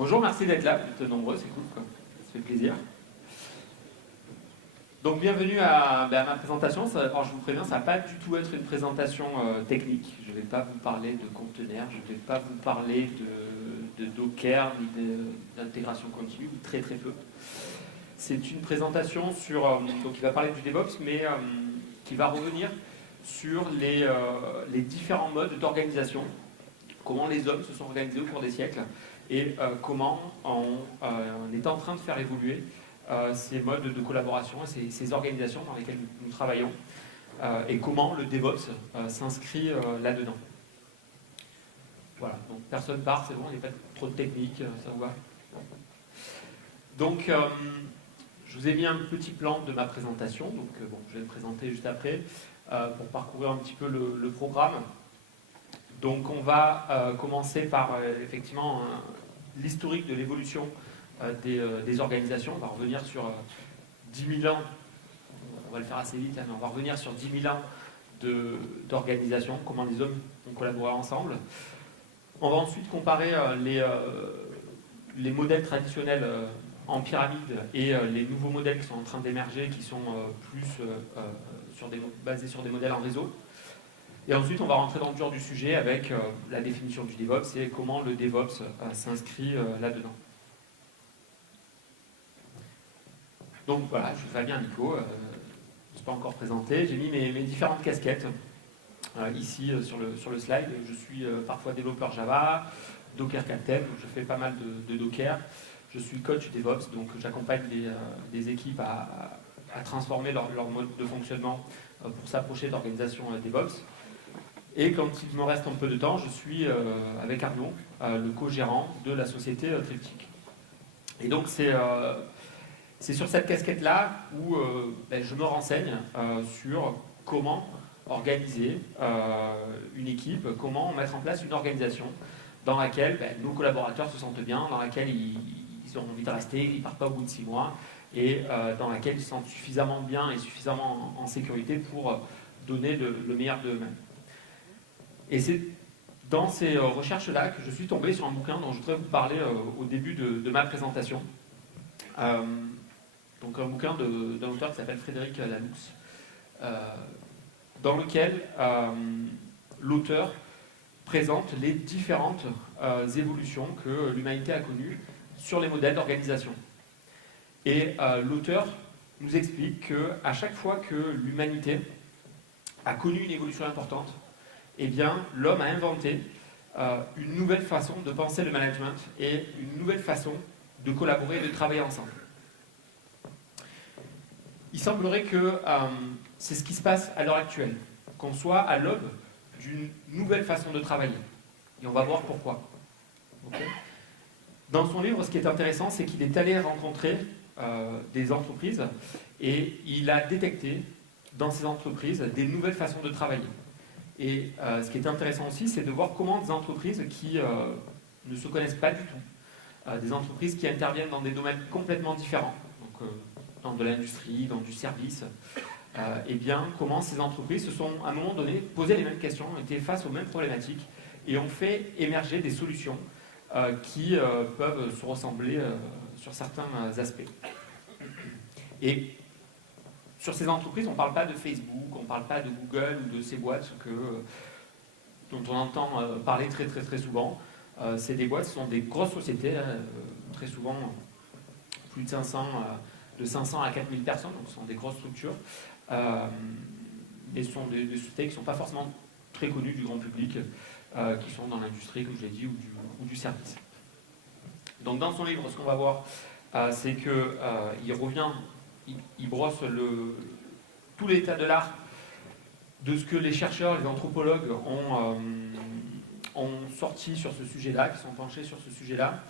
Bonjour, merci d'être là, vous êtes nombreux, c'est cool, quoi. Ça fait plaisir. Donc bienvenue à ma présentation. Alors je vous préviens, ça ne va pas du tout être une présentation technique. Je ne vais pas vous parler de conteneurs, je ne vais pas vous parler de Docker, ni d'intégration continue, ou très très peu. C'est une présentation sur, donc il va parler du DevOps, mais qui va revenir sur les différents modes d'organisation, comment les hommes se sont organisés au cours des siècles, et comment on est en train de faire évoluer ces modes de collaboration et ces organisations dans lesquelles nous travaillons, et comment le DevOps s'inscrit là-dedans. Voilà, donc personne part, c'est bon, il n'y a pas trop de technique, ça vous va? Donc, je vous ai mis un petit plan de ma présentation, donc bon, je vais le présenter juste après, pour parcourir un petit peu le programme. Donc on va commencer par effectivement l'historique de l'évolution des organisations. On va revenir sur 10 000 ans, on va le faire assez vite, hein, mais on va revenir sur 10 000 ans d'organisation, comment les hommes ont collaboré ensemble. On va ensuite comparer les modèles traditionnels en pyramide et les nouveaux modèles qui sont en train d'émerger, qui sont plus basés sur des modèles en réseau. Et ensuite, on va rentrer dans le dur du sujet avec la définition du DevOps et comment le DevOps s'inscrit là-dedans. Donc voilà, je vais bien Nico, je ne suis pas encore présenté. J'ai mis mes différentes casquettes ici sur le slide. Je suis parfois développeur Java, Docker Captain, donc je fais pas mal de Docker. Je suis coach DevOps, donc j'accompagne des équipes à transformer leur mode de fonctionnement pour s'approcher d'organisations DevOps. Et quand il me reste un peu de temps, je suis avec Arnaud, le co-gérant de la société Triptyque. Et donc c'est sur cette casquette-là où je me renseigne sur comment organiser une équipe, comment mettre en place une organisation dans laquelle nos collaborateurs se sentent bien, dans laquelle ils ont envie de rester, ils ne partent pas au bout de 6 mois, et dans laquelle ils se sentent suffisamment bien et suffisamment en sécurité pour donner le meilleur d'eux-mêmes. Et c'est dans ces recherches-là que je suis tombé sur un bouquin dont je voudrais vous parler au début de ma présentation. Donc un bouquin d'un auteur qui s'appelle Frédéric Laloux, dans lequel l'auteur présente les différentes évolutions que l'humanité a connues sur les modèles d'organisation. Et l'auteur nous explique qu'à chaque fois que l'humanité a connu une évolution importante, eh bien, l'homme a inventé une nouvelle façon de penser le management et une nouvelle façon de collaborer et de travailler ensemble. Il semblerait que c'est ce qui se passe à l'heure actuelle, qu'on soit à l'aube d'une nouvelle façon de travailler. Et on va voir pourquoi. Okay. Dans son livre, ce qui est intéressant, c'est qu'il est allé rencontrer des entreprises et il a détecté dans ces entreprises des nouvelles façons de travailler. Et ce qui est intéressant aussi, c'est de voir comment des entreprises qui ne se connaissent pas du tout, des entreprises qui interviennent dans des domaines complètement différents, donc dans de l'industrie, dans du service, et bien comment ces entreprises se sont à un moment donné posé les mêmes questions, étaient face aux mêmes problématiques et ont fait émerger des solutions qui peuvent se ressembler sur certains aspects. Et sur ces entreprises, on ne parle pas de Facebook, on ne parle pas de Google ou de ces boîtes dont on entend parler très très très souvent. C'est des boîtes, ce sont des grosses sociétés, très souvent plus de 500 à 4000 personnes, donc ce sont des grosses structures. Et ce sont des sociétés qui ne sont pas forcément très connues du grand public, qui sont dans l'industrie, comme je l'ai dit, ou du service. Donc dans son livre, ce qu'on va voir, c'est qu'il revient, il brosse tout l'état de l'art de ce que les chercheurs, les anthropologues ont sorti sur ce sujet-là, qui sont penchés sur ce sujet-là,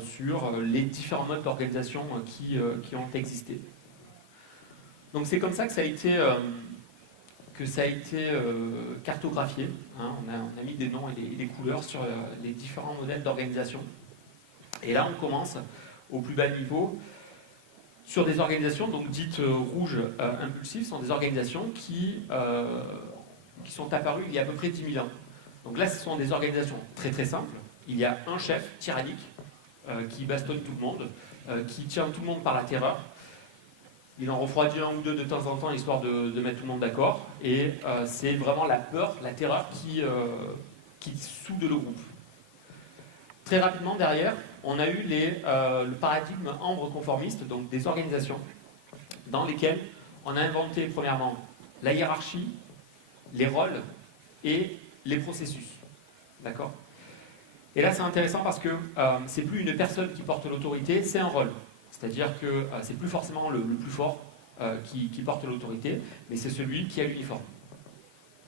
sur les différents modes d'organisation qui ont existé. Donc c'est comme ça que ça a été cartographié. Hein. On a mis des noms et des couleurs sur les différents modèles d'organisation. Et là, on commence au plus bas niveau sur des organisations donc dites rouges impulsives, sont des organisations qui sont apparues il y a à peu près 10 000 ans. Donc là, ce sont des organisations très très simples. Il y a un chef tyrannique qui bastonne tout le monde, qui tient tout le monde par la terreur. Il en refroidit un ou deux de temps en temps, histoire de mettre tout le monde d'accord. Et c'est vraiment la peur, la terreur qui soude le groupe. Très rapidement, derrière, on a eu le paradigme ambre conformiste, donc des organisations dans lesquelles on a inventé, premièrement, la hiérarchie, les rôles et les processus. D'accord ? Et là, c'est intéressant parce que c'est plus une personne qui porte l'autorité, c'est un rôle. C'est-à-dire que c'est plus forcément le plus fort qui porte l'autorité, mais c'est celui qui a l'uniforme.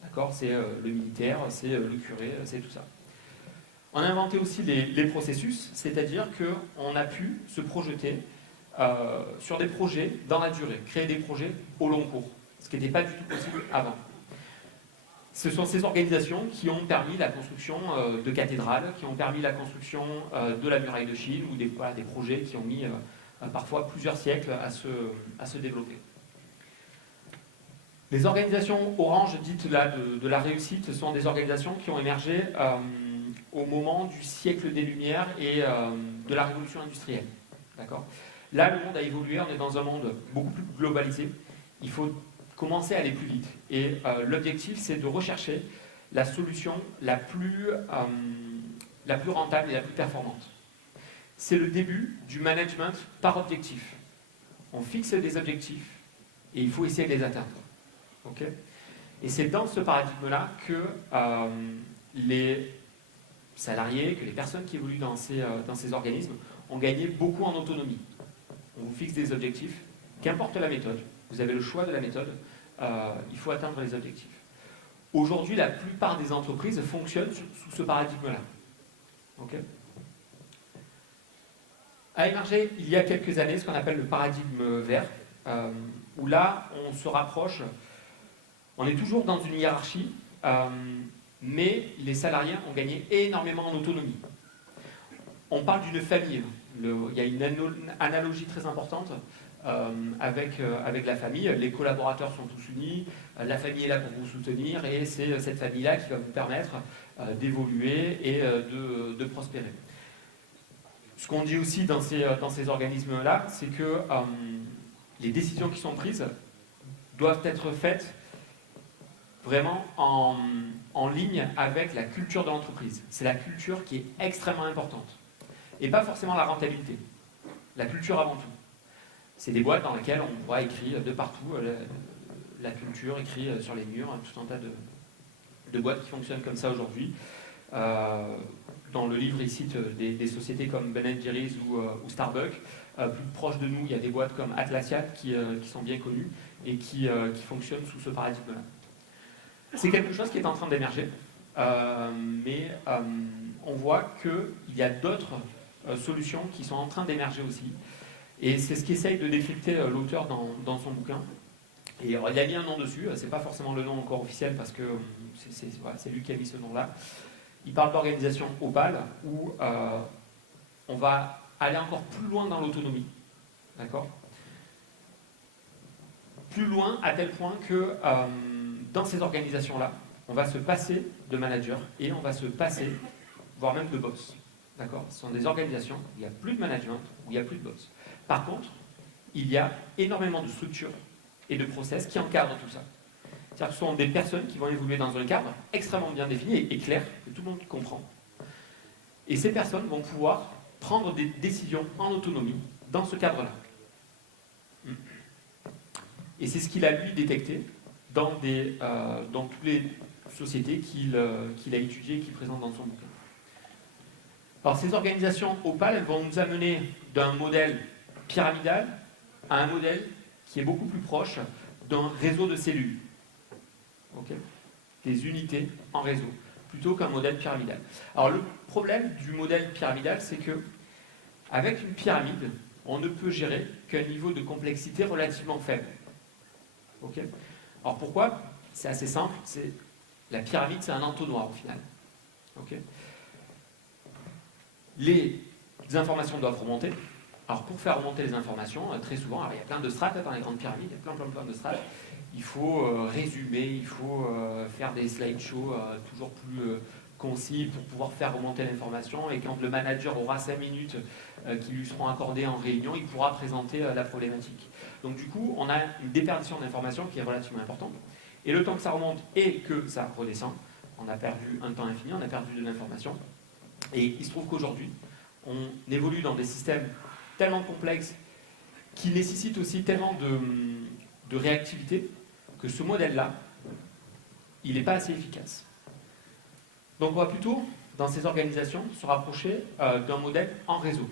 D'accord ? C'est le militaire, c'est le curé, c'est tout ça. On a inventé aussi les processus, c'est-à-dire qu'on a pu se projeter sur des projets dans la durée, créer des projets au long cours, ce qui n'était pas du tout possible avant. Ce sont ces organisations qui ont permis la construction de cathédrales, qui ont permis la construction de la muraille de Chine, ou des projets qui ont mis parfois plusieurs siècles à se développer. Les organisations orange dites là, de la réussite, ce sont des organisations qui ont émergé au moment du siècle des Lumières et de la révolution industrielle. D'accord ? Là, le monde a évolué, on est dans un monde beaucoup plus globalisé. Il faut commencer à aller plus vite. Et l'objectif, c'est de rechercher la solution la plus rentable et la plus performante. C'est le début du management par objectif. On fixe des objectifs et il faut essayer de les atteindre. Okay ? Et c'est dans ce paradigme-là que les salariés, que les personnes qui évoluent dans ces organismes ont gagné beaucoup en autonomie. On vous fixe des objectifs, qu'importe la méthode, vous avez le choix de la méthode, il faut atteindre les objectifs. Aujourd'hui, la plupart des entreprises fonctionnent sous ce paradigme-là. Okay ? A émergé il y a quelques années ce qu'on appelle le paradigme vert, où là, on se rapproche, on est toujours dans une hiérarchie, mais les salariés ont gagné énormément en autonomie. On parle d'une famille. Il y a une analogie très importante avec la famille. Les collaborateurs sont tous unis, la famille est là pour vous soutenir, et c'est cette famille-là qui va vous permettre d'évoluer et de prospérer. Ce qu'on dit aussi dans ces organismes-là, c'est que les décisions qui sont prises doivent être faites vraiment en ligne avec la culture de l'entreprise. C'est la culture qui est extrêmement importante. Et pas forcément la rentabilité. La culture avant tout. C'est des boîtes dans lesquelles on voit écrit de partout la culture, écrit sur les murs, tout un tas de boîtes qui fonctionnent comme ça aujourd'hui. Dans le livre, il cite des sociétés comme Ben & Jerry's ou Starbucks. Plus proche de nous, il y a des boîtes comme Atlassian qui sont bien connues et qui fonctionnent sous ce paradigme-là. C'est quelque chose qui est en train d'émerger, mais on voit qu'il y a d'autres solutions qui sont en train d'émerger aussi. Et c'est ce qu'essaye de décrypter l'auteur dans son bouquin. Et il y a mis un nom dessus, c'est pas forcément le nom encore officiel parce que c'est lui qui a mis ce nom-là. Il parle d'organisation opale où on va aller encore plus loin dans l'autonomie. D'accord ? Plus loin à tel point que dans ces organisations-là, on va se passer de manager et on va se passer, voire même de boss. D'accord ? Ce sont des organisations où il n'y a plus de management, où il n'y a plus de boss. Par contre, il y a énormément de structures et de process qui encadrent tout ça. C'est-à-dire que ce sont des personnes qui vont évoluer dans un cadre extrêmement bien défini et clair, que tout le monde comprend. Et ces personnes vont pouvoir prendre des décisions en autonomie dans ce cadre-là. Et c'est ce qu'il a, lui, détecté dans toutes les sociétés qu'il a étudiées et qu'il présente dans son bouquin. Alors, ces organisations opales, elles vont nous amener d'un modèle pyramidal à un modèle qui est beaucoup plus proche d'un réseau de cellules. Okay ? Des unités en réseau, plutôt qu'un modèle pyramidal. Alors, le problème du modèle pyramidal, c'est que avec une pyramide, on ne peut gérer qu'un niveau de complexité relativement faible. Okay ? Alors pourquoi ? C'est assez simple, la pyramide, c'est un entonnoir au final. Okay ? Les informations doivent remonter. Alors pour faire remonter les informations, très souvent, il y a plein de strates dans les grandes pyramides, il y a plein de strates. Il faut résumer, il faut faire des slideshows toujours concis pour pouvoir faire remonter l'information, et quand le manager aura 5 minutes qui lui seront accordées en réunion, il pourra présenter la problématique. Donc du coup, on a une déperdition d'informations qui est relativement importante, et le temps que ça remonte et que ça redescend, on a perdu un temps infini, on a perdu de l'information, et il se trouve qu'aujourd'hui, on évolue dans des systèmes tellement complexes qui nécessitent aussi tellement de réactivité que ce modèle-là, il n'est pas assez efficace. Donc on va plutôt, dans ces organisations, se rapprocher d'un modèle en réseau.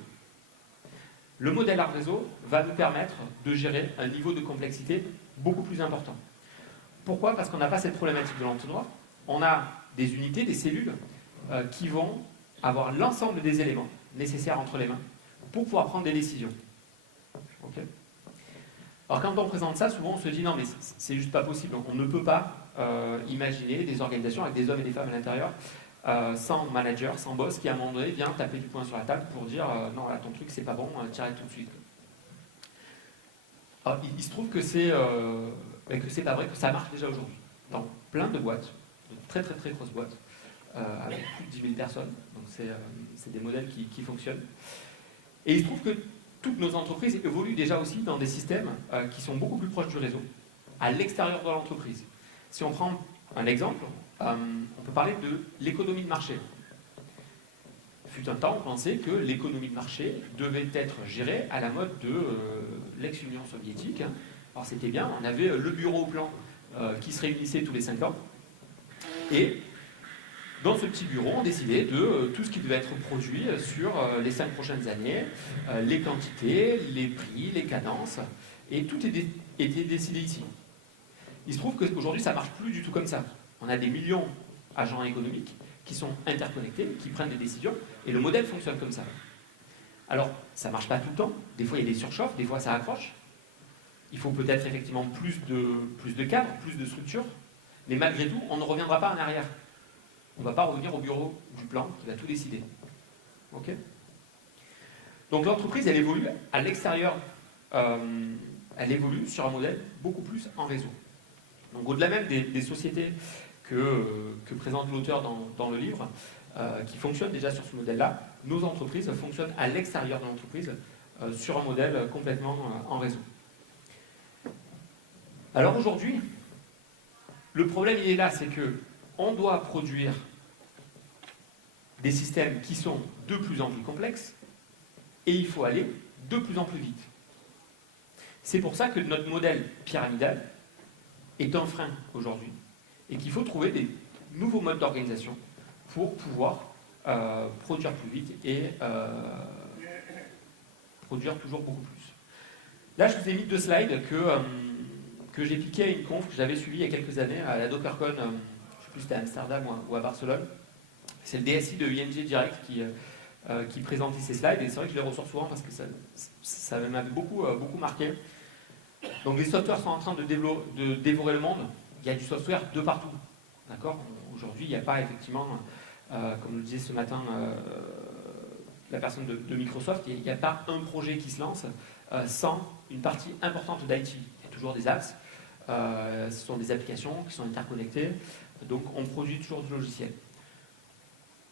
Le modèle en réseau va nous permettre de gérer un niveau de complexité beaucoup plus important. Pourquoi? Parce qu'on n'a pas cette problématique de l'entonnoir. On a des unités, des cellules qui vont avoir l'ensemble des éléments nécessaires entre les mains pour pouvoir prendre des décisions. Okay. Alors quand on présente ça, souvent on se dit non mais c'est juste pas possible, on ne peut pas imaginer des organisations avec des hommes et des femmes à l'intérieur sans manager, sans boss qui à un moment donné vient taper du poing sur la table pour dire non là ton truc c'est pas bon, t'arrêtes tout de suite. Alors, il se trouve que c'est pas vrai, que ça marche déjà aujourd'hui dans plein de boîtes, de très très très grosses boîtes avec plus de 10 000 personnes, donc c'est des modèles qui fonctionnent. Et il se trouve que toutes nos entreprises évoluent déjà aussi dans des systèmes qui sont beaucoup plus proches du réseau, à l'extérieur de l'entreprise. Si on prend un exemple, on peut parler de l'économie de marché. Fut un temps, on pensait que l'économie de marché devait être gérée à la mode de l'ex-Union soviétique. Alors c'était bien, on avait le bureau au plan qui se réunissait tous les 5 ans, et dans ce petit bureau, on décidait de tout ce qui devait être produit sur les 5 prochaines années, les quantités, les prix, les cadences, et tout était décidé ici. Il se trouve qu'aujourd'hui, ça ne marche plus du tout comme ça. On a des millions d'agents économiques qui sont interconnectés, qui prennent des décisions, et le modèle fonctionne comme ça. Alors, ça ne marche pas tout le temps, des fois il y a des surchauffes, des fois ça accroche. Il faut peut-être effectivement plus de cadres, plus de structures, mais malgré tout, on ne reviendra pas en arrière. On ne va pas revenir au bureau du plan qui va tout décider. Okay. Donc l'entreprise, elle évolue à l'extérieur, elle évolue sur un modèle beaucoup plus en réseau. Donc au-delà même des sociétés que présente l'auteur dans le livre, qui fonctionnent déjà sur ce modèle-là, nos entreprises fonctionnent à l'extérieur de l'entreprise sur un modèle complètement en réseau. Alors aujourd'hui, le problème il est là, c'est qu'on doit produire des systèmes qui sont de plus en plus complexes et il faut aller de plus en plus vite. C'est pour ça que notre modèle pyramidal est un frein aujourd'hui et qu'il faut trouver des nouveaux modes d'organisation pour pouvoir produire plus vite et produire toujours beaucoup plus. Là, je vous ai mis 2 slides que j'ai piqués à une conf que j'avais suivie il y a quelques années à la DockerCon, je ne sais plus si c'était à Amsterdam ou à Barcelone. C'est le DSI de ING Direct qui présentait ces slides, et c'est vrai que je les ressors souvent parce que ça m'avait beaucoup marqué. Donc les softwares sont en train de dévorer le monde. Il y a du software de partout. D'accord ? Aujourd'hui, il n'y a pas effectivement, comme le disait ce matin la personne de Microsoft, il n'y a pas un projet qui se lance sans une partie importante d'IT. Il y a toujours des apps, ce sont des applications qui sont interconnectées, donc on produit toujours du logiciel.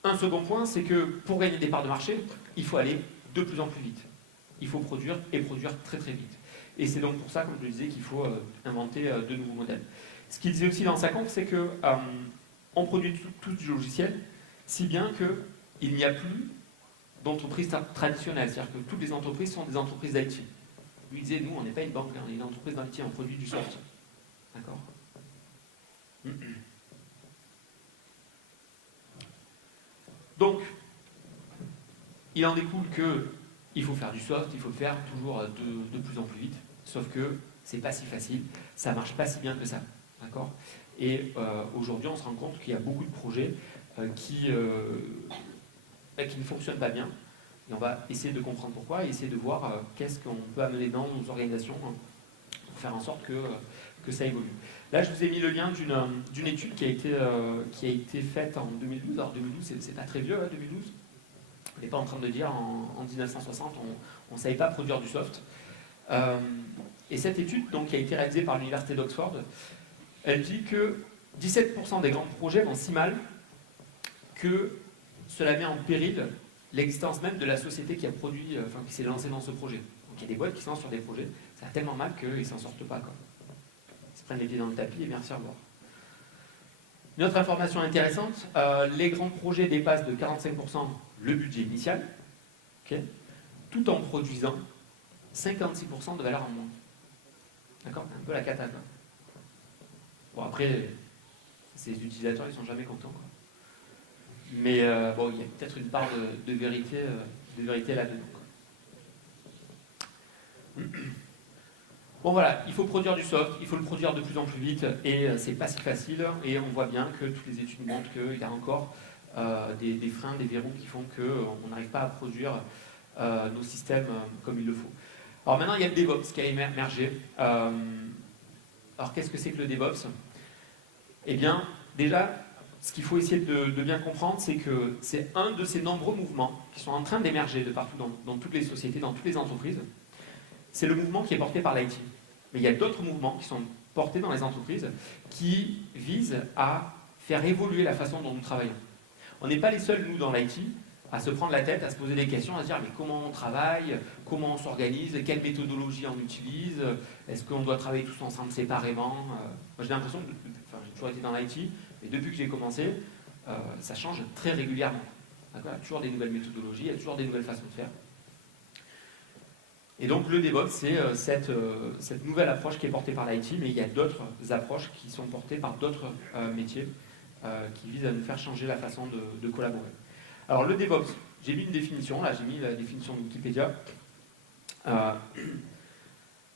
Un second point, c'est que pour gagner des parts de marché, il faut aller de plus en plus vite. Il faut produire et produire très très vite. Et c'est donc pour ça, comme je le disais, qu'il faut inventer de nouveaux modèles. Ce qu'il disait aussi dans sa conf, c'est que on produit tous du logiciel, si bien qu'il n'y a plus d'entreprises traditionnelles. C'est-à-dire que toutes les entreprises sont des entreprises d'IT. Lui disait, nous, on n'est pas une banque, on est une entreprise d'IT, on produit du soft. D'accord ? Donc, il en découle qu'il faut faire du soft, il faut le faire toujours de plus en plus vite, sauf que c'est pas si facile, ça marche pas si bien que ça, d'accord ? Et aujourd'hui, on se rend compte qu'il y a beaucoup de projets qui ne fonctionnent pas bien, et on va essayer de comprendre pourquoi, et essayer de voir qu'est-ce qu'on peut amener dans nos organisations pour faire en sorte que ça évolue. Là, je vous ai mis le lien d'une étude qui a été faite en 2012. Alors 2012, c'est pas très vieux, hein, 2012. On n'est pas en train de dire en 1960, on ne savait pas produire du soft. Et cette étude, donc, qui a été réalisée par l'université d'Oxford, elle dit que 17% des grands projets vont si mal que cela met en péril l'existence même de la société qui a produit, qui s'est lancée dans ce projet. Donc il y a des boîtes qui se lancent sur des projets, ça va tellement mal qu'ils ne s'en sortent pas, quoi. Ils se prennent les pieds dans le tapis et merci, au revoir. Une autre information intéressante, les grands projets dépassent de 45% le budget initial, okay, tout en produisant 56% de valeur en moins. D'accord? C'est un peu la cata, quoi. Bon, après, ces utilisateurs, ils ne sont jamais contents, quoi. Mais bon, il y a peut-être une part de vérité là-dedans. Bon voilà, il faut produire du soft, il faut le produire de plus en plus vite, et c'est pas si facile, et on voit bien que toutes les études montrent qu'il y a encore des freins, des verrous qui font qu'on n'arrive pas à produire nos systèmes comme il le faut. Alors maintenant, il y a le DevOps qui a émergé. Alors qu'est-ce que c'est que le DevOps? Eh bien, déjà, ce qu'il faut essayer de bien comprendre, c'est que c'est un de ces nombreux mouvements qui sont en train d'émerger de partout dans toutes les sociétés, dans toutes les entreprises. C'est le mouvement qui est porté par l'IT. Mais il y a d'autres mouvements qui sont portés dans les entreprises qui visent à faire évoluer la façon dont nous travaillons. On n'est pas les seuls, nous, dans l'IT, à se prendre la tête, à se poser des questions, à se dire mais comment on travaille, comment on s'organise, quelle méthodologie on utilise, est-ce qu'on doit travailler tous ensemble séparément. Moi j'ai l'impression, j'ai toujours été dans l'IT, mais depuis que j'ai commencé, ça change très régulièrement. Il y a toujours des nouvelles méthodologies, il y a toujours des nouvelles façons de faire. Et donc le DevOps, c'est cette nouvelle approche qui est portée par l'IT, mais il y a d'autres approches qui sont portées par d'autres métiers qui visent à nous faire changer la façon de collaborer. Alors le DevOps, j'ai mis une définition, là j'ai mis la définition de Wikipédia.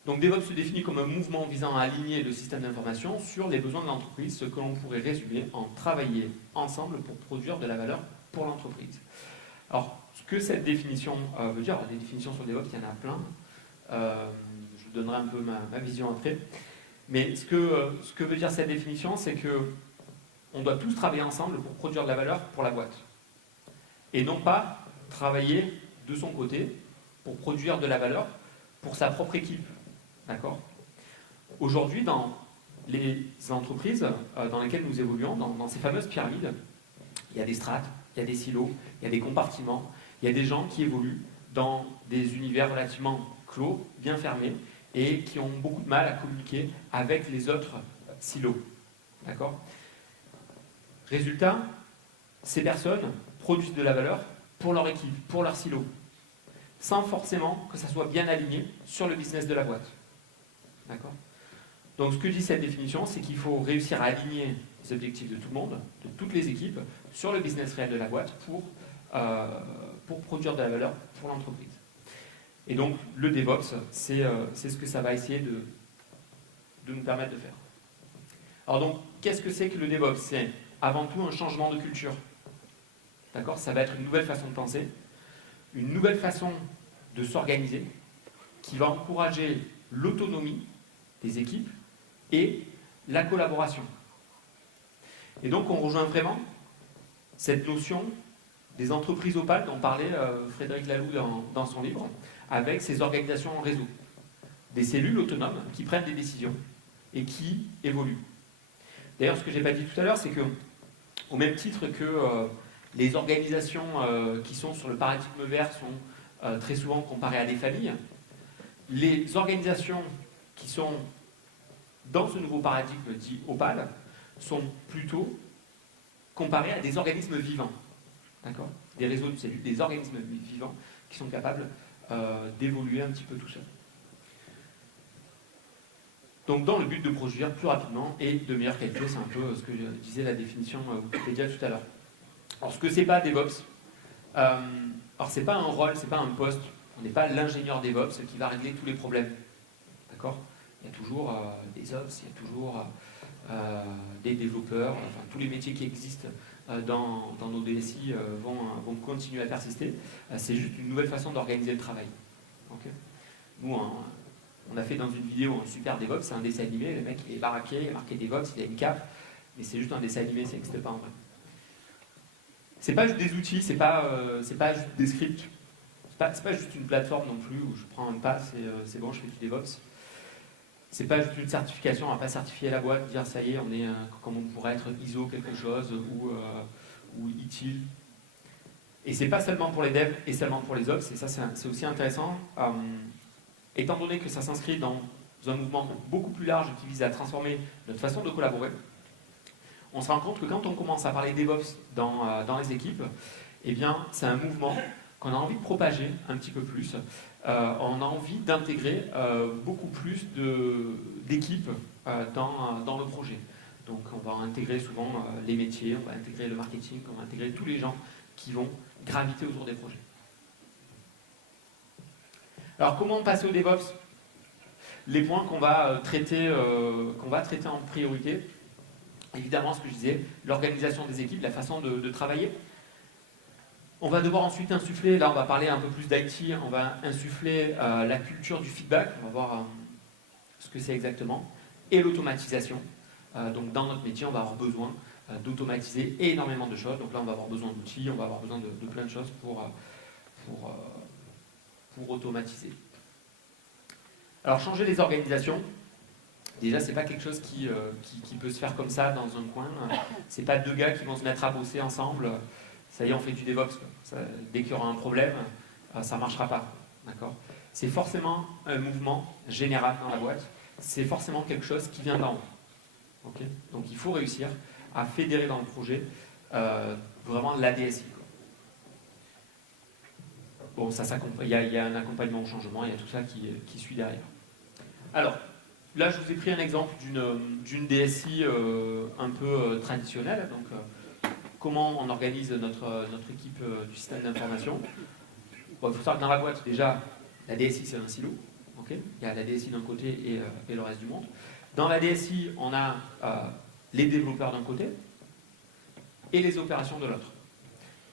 Donc DevOps se définit comme un mouvement visant à aligner le système d'information sur les besoins de l'entreprise, ce que l'on pourrait résumer en travailler ensemble pour produire de la valeur pour l'entreprise. Alors, ce que cette définition veut dire, alors des définitions sur DevOps, il y en a plein, je vous donnerai un peu ma vision après, mais ce que veut dire cette définition, c'est qu'on doit tous travailler ensemble pour produire de la valeur pour la boîte. Et non pas travailler de son côté pour produire de la valeur pour sa propre équipe. D'accord ? Aujourd'hui, dans les entreprises dans lesquelles nous évoluons, dans ces fameuses pyramides, il y a des strates, il y a des silos, il y a des compartiments, il y a des gens qui évoluent dans des univers relativement clos, bien fermés, et qui ont beaucoup de mal à communiquer avec les autres silos. D'accord ? Résultat, ces personnes produisent de la valeur pour leur équipe, pour leur silo, sans forcément que ça soit bien aligné sur le business de la boîte. D'accord ? Donc ce que dit cette définition, c'est qu'il faut réussir à aligner les objectifs de tout le monde, de toutes les équipes, sur le business réel de la boîte pour produire de la valeur pour l'entreprise. Et donc le DevOps, c'est ce que ça va essayer de nous permettre de faire. Alors donc, qu'est-ce que c'est que le DevOps ? C'est avant tout un changement de culture. D'accord ? Ça va être une nouvelle façon de penser, une nouvelle façon de s'organiser, qui va encourager l'autonomie des équipes et la collaboration. Et donc on rejoint vraiment cette notion des entreprises opales dont parlait Frédéric Laloux dans son livre, avec ces organisations en réseau. Des cellules autonomes qui prennent des décisions et qui évoluent. D'ailleurs, ce que je n'ai pas dit tout à l'heure, c'est que, au même titre que les organisations qui sont sur le paradigme vert sont très souvent comparées à des familles, les organisations qui sont dans ce nouveau paradigme dit opale sont plutôt comparées à des organismes vivants. D'accord ? Des réseaux de cellules, des organismes vivants qui sont capables d'évoluer un petit peu tout seuls. Donc dans le but de produire plus rapidement et de meilleure qualité, c'est un peu ce que disait la définition Wikipédia tout à l'heure. Alors ce que c'est pas DevOps, alors c'est pas un rôle, c'est pas un poste, on n'est pas l'ingénieur DevOps qui va régler tous les problèmes. D'accord ? Il y a toujours des Ops, il y a toujours des développeurs, enfin tous les métiers qui existent dans nos DSI vont continuer à persister. C'est juste une nouvelle façon d'organiser le travail. Okay ? Nous, on a fait dans une vidéo un super DevOps, c'est un dessin animé, le mec il est baraqué, il a marqué DevOps, il a une cape, mais c'est juste un dessin animé, ça n'existe pas en vrai. C'est pas juste des outils, c'est pas juste des scripts, c'est pas juste une plateforme non plus où je prends un pass et c'est bon, je fais du DevOps. C'est pas juste une certification, on va pas certifier la boîte, dire ça y est, on est comme on pourrait être ISO quelque chose ou ITIL. Et c'est pas seulement pour les devs et seulement pour les ops, et ça c'est aussi intéressant, étant donné que ça s'inscrit dans un mouvement beaucoup plus large qui vise à transformer notre façon de collaborer. On se rend compte que quand on commence à parler DevOps dans les équipes, eh bien, c'est un mouvement qu'on a envie de propager un petit peu plus. On a envie d'intégrer beaucoup plus d'équipes dans le projet. Donc on va intégrer souvent les métiers, on va intégrer le marketing, on va intégrer tous les gens qui vont graviter autour des projets. Alors comment passer au DevOps? Les points qu'on va traiter en priorité. Évidemment, ce que je disais, l'organisation des équipes, la façon de travailler. On va devoir ensuite insuffler, là on va parler un peu plus d'IT, on va insuffler la culture du feedback, on va voir ce que c'est exactement, et l'automatisation. Donc dans notre métier, on va avoir besoin d'automatiser énormément de choses. Donc là, on va avoir besoin d'outils, on va avoir besoin de plein de choses pour automatiser. Alors changer les organisations, déjà, c'est pas quelque chose qui peut se faire comme ça dans un coin. C'est pas deux gars qui vont se mettre à bosser ensemble. Ça y est, on fait du DevOps. Dès qu'il y aura un problème, ça ne marchera pas. D'accord ? C'est forcément un mouvement général dans la boîte. C'est forcément quelque chose qui vient d'en haut. Okay ? Donc il faut réussir à fédérer dans le projet vraiment l'ADSI. Bon, il y a un accompagnement au changement, il y a tout ça qui suit derrière. Alors, là, je vous ai pris un exemple d'une DSI un peu traditionnelle. Donc, comment on organise notre équipe du système d'information. Bon, il faut savoir que dans la boîte, déjà, la DSI, c'est un silo. Okay, il y a la DSI d'un côté et le reste du monde. Dans la DSI, on a les développeurs d'un côté et les opérations de l'autre.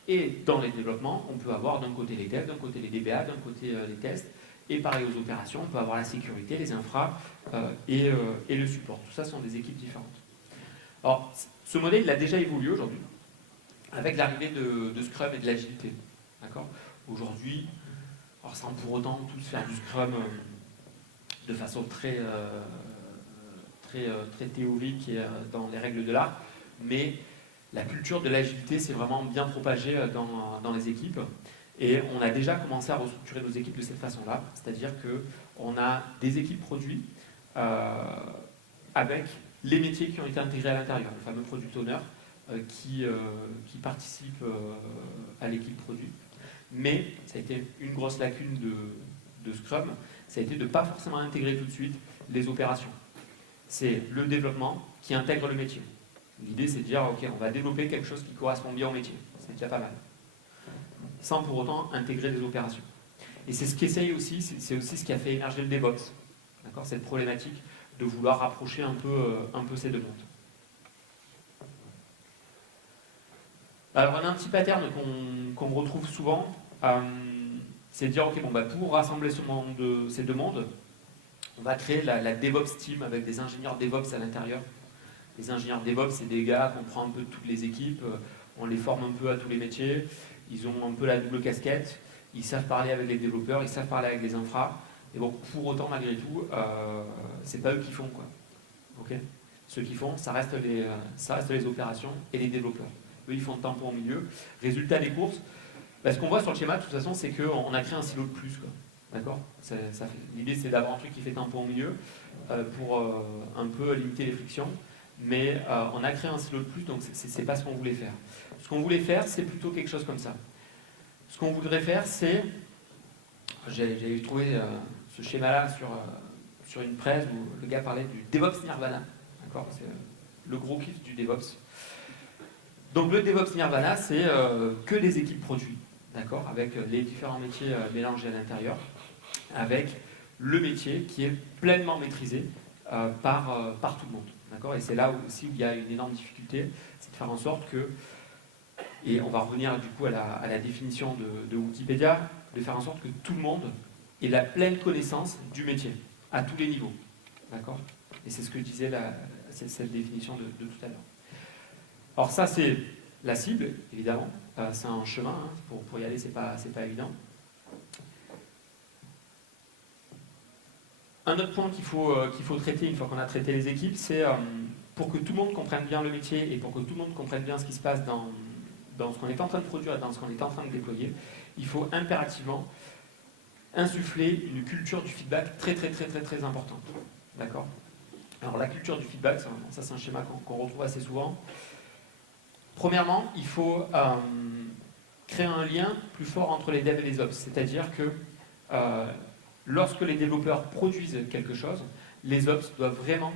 Et dans les développements, on peut avoir d'un côté les devs, d'un côté les DBA, d'un côté les tests. Et pareil aux opérations, on peut avoir la sécurité, les infras et le support. Tout ça sont des équipes différentes. Alors, ce modèle, il a déjà évolué aujourd'hui, avec l'arrivée de Scrum et de l'agilité. D'accord ? Aujourd'hui, sans pour autant tous faire du Scrum de façon très théorique et dans les règles de l'art, mais la culture de l'agilité s'est vraiment bien propagée dans les équipes. Et on a déjà commencé à restructurer nos équipes de cette façon-là, c'est-à-dire qu'on a des équipes produits avec les métiers qui ont été intégrés à l'intérieur, le fameux product owner qui participe à l'équipe produit. Mais ça a été une grosse lacune de Scrum, ça a été de ne pas forcément intégrer tout de suite les opérations. C'est le développement qui intègre le métier. L'idée, c'est de dire, ok, on va développer quelque chose qui correspond bien au métier. C'est déjà pas mal. Sans pour autant intégrer des opérations. Et c'est ce qu'essaye aussi, c'est aussi ce qui a fait émerger le DevOps. D'accord ? Cette problématique de vouloir rapprocher un peu ces deux mondes. Alors, on a un petit pattern qu'on retrouve souvent, c'est de dire, ok, bon, pour rassembler ces deux mondes, on va créer la DevOps Team avec des ingénieurs DevOps à l'intérieur. Les ingénieurs DevOps, c'est des gars qu'on prend un peu de toutes les équipes, on les forme un peu à tous les métiers, ils ont un peu la double casquette, ils savent parler avec les développeurs, ils savent parler avec les infras, et bon, pour autant, malgré tout, c'est pas eux qui font, quoi. Okay ? Ceux qui font, ça reste les opérations et les développeurs. Eux, ils font le tampon au milieu. Résultat des courses, ce qu'on voit sur le schéma, de toute façon, c'est qu'on a créé un silo de plus, quoi. D'accord ? L'idée, c'est d'avoir un truc qui fait tampon au milieu pour un peu limiter les frictions. Mais on a créé un silo de plus, donc c'est pas ce qu'on voulait faire. Ce qu'on voulait faire, c'est plutôt quelque chose comme ça. Ce qu'on voudrait faire, c'est... J'ai trouvé ce schéma-là sur une presse où le gars parlait du DevOps Nirvana. D'accord ? C'est le gros kiff du DevOps. Donc le DevOps Nirvana, c'est que des équipes produits. D'accord ? Avec les différents métiers mélangés à l'intérieur. Avec le métier qui est pleinement maîtrisé par tout le monde. D'accord ? Et c'est là aussi où il y a une énorme difficulté, c'est de faire en sorte que, et on va revenir du coup à la définition de Wikipédia, de faire en sorte que tout le monde ait la pleine connaissance du métier, à tous les niveaux. D'accord ? Et c'est ce que disait cette définition de tout à l'heure. Alors ça, c'est la cible, évidemment. C'est un chemin, hein. Pour y aller, c'est pas évident. Un autre point qu'il faut traiter une fois qu'on a traité les équipes, c'est pour que tout le monde comprenne bien le métier et pour que tout le monde comprenne bien ce qui se passe dans ce qu'on est en train de produire et dans ce qu'on est en train de déployer, il faut impérativement insuffler une culture du feedback très importante. D'accord ? Alors la culture du feedback, ça c'est un schéma qu'on retrouve assez souvent. Premièrement, il faut créer un lien plus fort entre les devs et les ops. C'est-à-dire que lorsque les développeurs produisent quelque chose, les ops doivent vraiment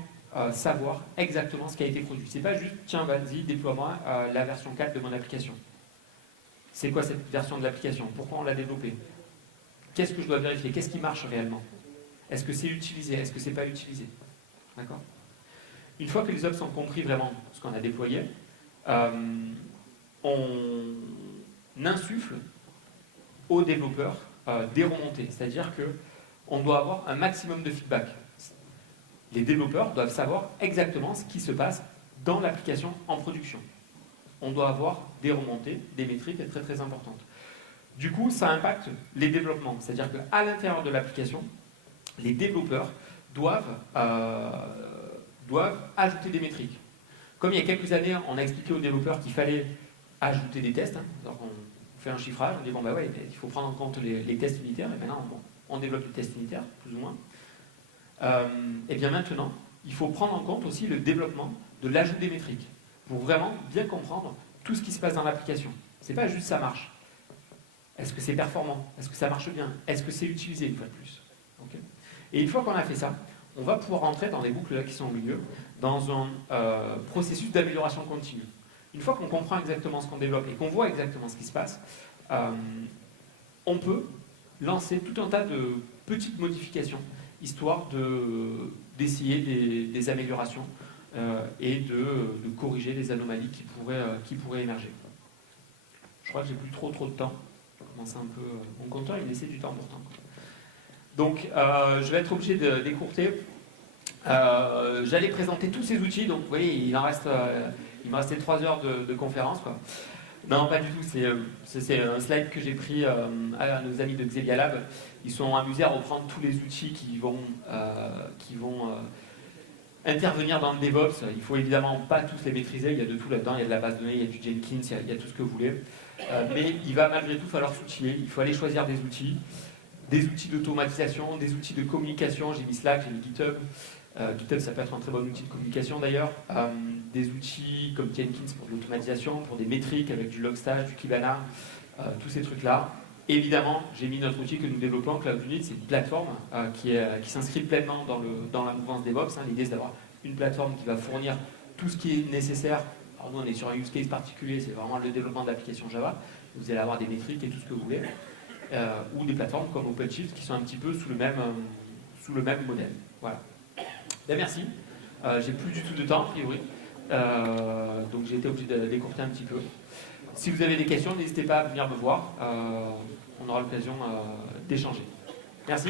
savoir exactement ce qui a été produit. C'est pas juste, tiens, vas-y, déploie-moi la version 4 de mon application. C'est quoi cette version de l'application? Pourquoi on l'a développée? Qu'est-ce que je dois vérifier? Qu'est-ce qui marche réellement? Est-ce que c'est utilisé? Est-ce que c'est pas utilisé? D'accord? Une fois que les ops ont compris vraiment ce qu'on a déployé, on insuffle aux développeurs des remontées. C'est-à-dire qu'on doit avoir un maximum de feedback. Les développeurs doivent savoir exactement ce qui se passe dans l'application en production. On doit avoir des remontées, des métriques très importantes. Du coup, ça impacte les développements. C'est-à-dire qu'à l'intérieur de l'application, les développeurs doivent ajouter des métriques. Comme il y a quelques années, on a expliqué aux développeurs qu'il fallait ajouter des tests. Donc on fait un chiffrage, on dit bon bah ouais, il faut prendre en compte les tests unitaires, et maintenant on développe des tests unitaires, plus ou moins. Et bien maintenant, il faut prendre en compte aussi le développement de l'ajout des métriques, pour vraiment bien comprendre tout ce qui se passe dans l'application. C'est pas juste ça marche. Est-ce que c'est performant? Est-ce que ça marche bien? Est-ce que c'est utilisé une fois de plus? Okay. Et une fois qu'on a fait ça, on va pouvoir rentrer dans les boucles là qui sont au milieu, dans un processus d'amélioration continue. Une fois qu'on comprend exactement ce qu'on développe et qu'on voit exactement ce qui se passe, on peut lancer tout un tas de petites modifications, histoire d'essayer des améliorations et de corriger les anomalies qui pourraient émerger. Je crois que j'ai plus trop de temps. Je commence un peu... Mon compteur, il laissait du temps pourtant. Donc, je vais être obligé d'écourter. J'allais présenter tous ces outils, donc vous voyez, il me restait 3 heures de conférence, quoi. Non, pas du tout, c'est un slide que j'ai pris à nos amis de Xebia Lab. Ils sont amusés à reprendre tous les outils qui vont intervenir dans le DevOps. Il ne faut évidemment pas tous les maîtriser, il y a de tout là-dedans, il y a de la base de données, il y a du Jenkins, il y a tout ce que vous voulez. Mais il va malgré tout falloir s'outiller, il faut aller choisir des outils d'automatisation, des outils de communication, j'ai mis Slack, j'ai mis GitHub. GitHub, ça peut être un très bon outil de communication d'ailleurs. Des outils comme Jenkins pour de l'automatisation, pour des métriques avec du Logstash, du Kibana, tous ces trucs-là. Évidemment, j'ai mis notre outil que nous développons, Cloud Unit, c'est une plateforme qui s'inscrit pleinement dans la mouvance DevOps. L'idée, c'est d'avoir une plateforme qui va fournir tout ce qui est nécessaire. Alors nous, on est sur un use case particulier, c'est vraiment le développement d'applications Java. Vous allez avoir des métriques et tout ce que vous voulez. Ou des plateformes comme OpenShift qui sont un petit peu sous le même modèle. Voilà. Ben, merci. J'ai plus du tout de temps, a priori. Donc j'ai été obligé d'écourter un petit peu. Si vous avez des questions, n'hésitez pas à venir me voir. On aura l'occasion d'échanger. Merci.